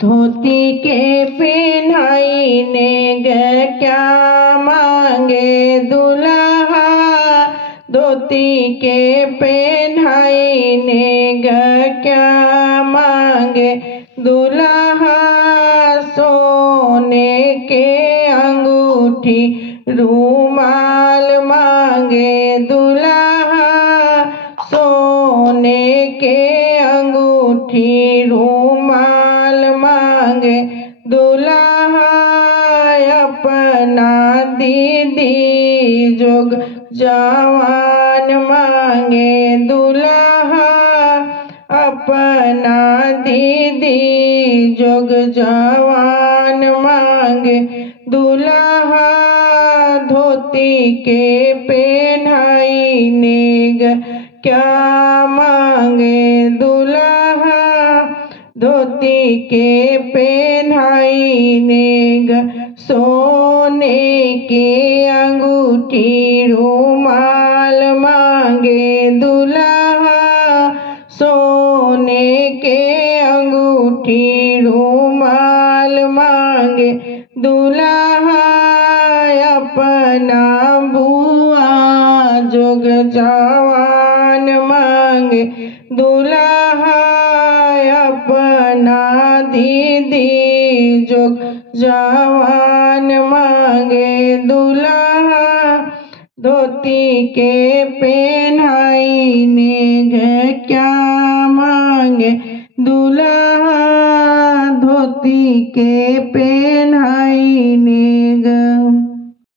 धोती के पहनाईने ग क्या मांगे दुल्हा। धोती के पहनाईने ग क्या मांगे दुल्हा। सोने के अंगूठी रूमाल मांगे दुल्हा। सोने के अंगूठी रूमाल मांगे दुल्हा। अपना दीदी जोग जवान मांगे दुल्हा। अपना दीदी जोग जवान मांगे दुल्हा। धोती के पहनाईने ग क्या मांगे दुल्हा। धोती के पहनाईने ग सोने के अंगूठी रूमाल मांगे दुल्हा। सोने के अंगूठी रूमाल मांगे दुल्हा। अपना बुआ जोग जवान मांगे दुल्हा। अपना दीदी जोग जवान मांगे दुल्हा। धोती के पहनाईने ग क्या मांगे दुल्हा। धोती के